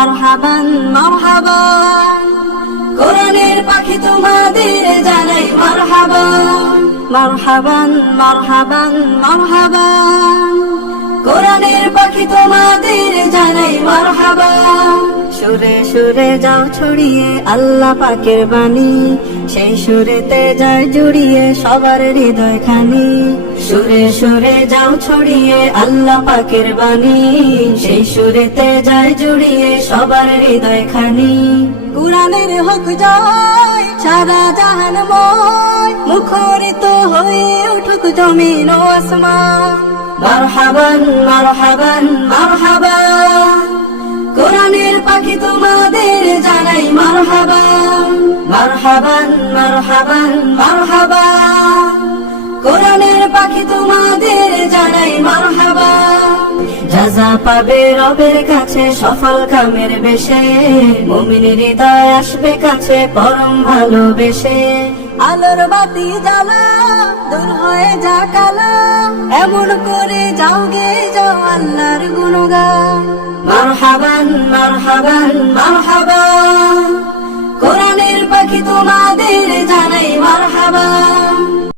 মারহাবান মারহাবান। কোরআনের পাখি তোমাদের জানাই মারহাবান মারহাবান মারহাবান মারহাবান। কোরআনের পাখি তোমাদের জানাই মারহাবান। সুরে সুরে যাও ছড়িয়ে আল্লাহ পাকের বাণী, সেই সুরেতে যায় জুড়িয়ে সবার হৃদয় খানি। সুরে সুরে যাও ছড়িয়ে আল্লাহ পাকের বাণী, সেই সুরেতে যায় জুড়িয়ে সবার হৃদয় খানি। কুরআনের হক জয় সারা জাহানময়, মুখরিত হয়ে উঠুক জমিন ও আসমান। মারহাবান মারহাবান মারহাবান। কোরআনের পাখি তোমাদের জানাই মারহাবান মারহাবান মারহাবান মারহাবান। কোরআনের পাখি তোমাদের জানাই মারহাবান। যাজা পাবে রবের কাছে সফল কামের বেশে, মুমিনের হৃদয় আসবে কাছে পরম ভালোবেসে। আলোর বাতি জ্বালা দূর হয়ে যা কালা, এমন করে যাও গে যাও আল্লাহর গুণগান। মারহাবান মারহাবান মারহাবান।